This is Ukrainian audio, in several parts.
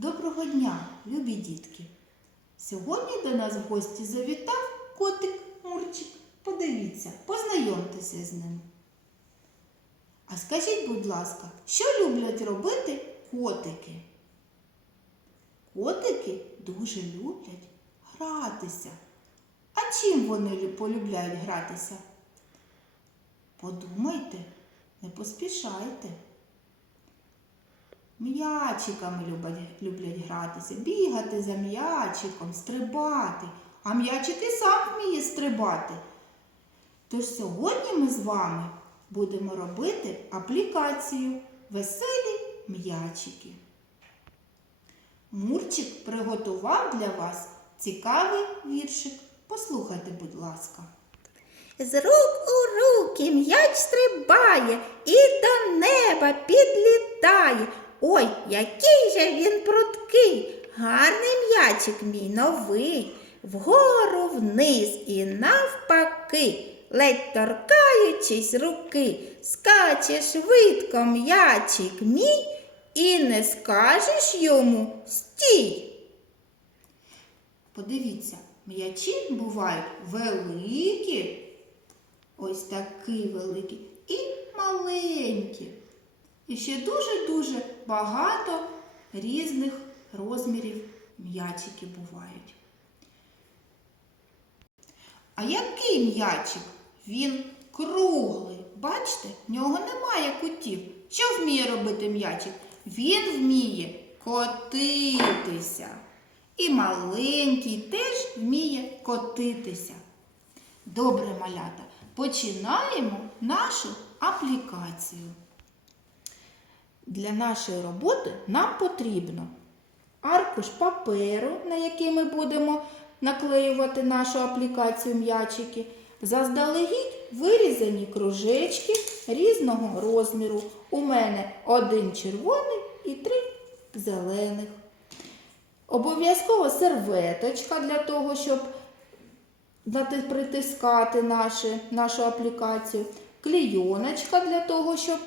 Доброго дня, любі дітки! Сьогодні до нас в гості завітав котик Мурчик. Подивіться, познайомтеся з ним. А скажіть, будь ласка, що люблять робити котики? Котики дуже люблять гратися. А чим вони полюбляють гратися? Подумайте, не поспішайте. М'ячиками люблять, люблять гратися, бігати за м'ячиком, стрибати. А м'ячик і сам вміє стрибати. Тож сьогодні ми з вами будемо робити аплікацію Веселі м'ячики. Мурчик приготував для вас цікавий віршик. Послухайте, будь ласка. З рук у руки м'яч стрибає і до неба підлітає. Ой, який же він пруткий, гарний м'ячик мій новий, вгору вниз і навпаки, ледь торкаючись руки, скаче швидко м'ячик мій, і не скажеш йому стій. Подивіться, м'ячі бувають великі, ось такі великі, і маленькі. І ще дуже-дуже багато різних розмірів м'ячики бувають. А який м'ячик? Він круглий. Бачите, в нього немає кутів. Що вміє робити м'ячик? Він вміє котитися. І маленький теж вміє котитися. Добре, малята, починаємо нашу аплікацію. Для нашої роботи нам потрібно аркуш паперу, на який ми будемо наклеювати нашу аплікацію м'ячики, заздалегідь вирізані кружечки різного розміру. У мене один червоний і три зелених. Обов'язково серветочка для того, щоб притискати наші, нашу аплікацію, клійоночка для того, щоб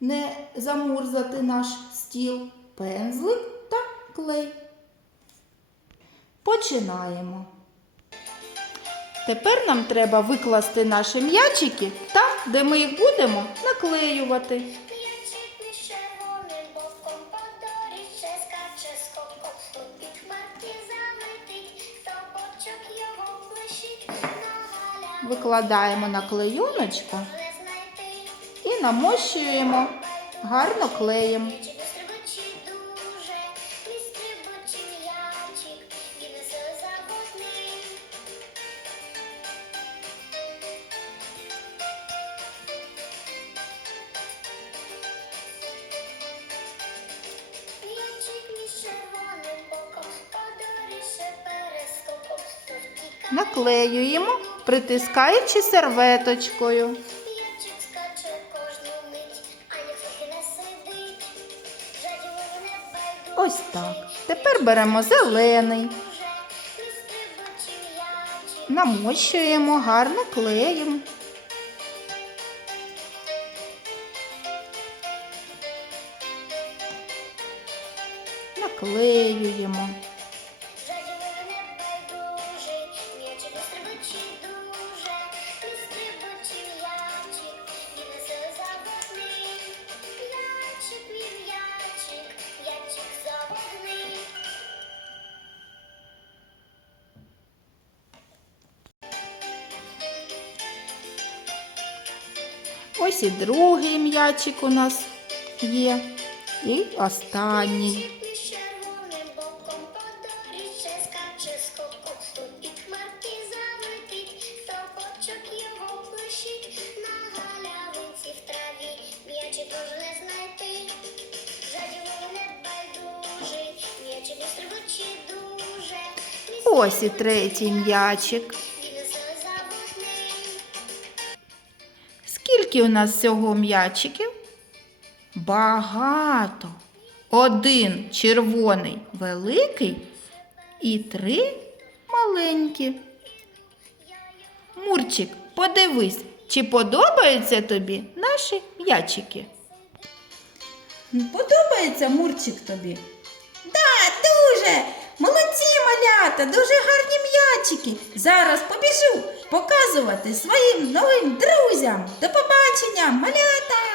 не замурзати наш стіл, пензлик та клей. Починаємо. Тепер нам треба викласти наші м'ячики там, де ми їх будемо наклеювати. Викладаємо на і намощуємо гарно клеєм. М'ячик стрибучий дуже, Ось так. Тепер беремо зелений, намощуємо гарно клеєм. Наклеюємо. Ось і другий м'ячик у нас є. І останній. Між червоним боком по Скільки у нас всього м'ячиків? Багато. Один червоний великий і три маленькі. Мурчик, подивись, чи подобаються тобі наші м'ячики? Подобається Мурчик тобі? Да, вже. Молодці, малята, дуже гарні м'ячики. Зараз побіжу показувати своїм новим друзям. До побачення, малята!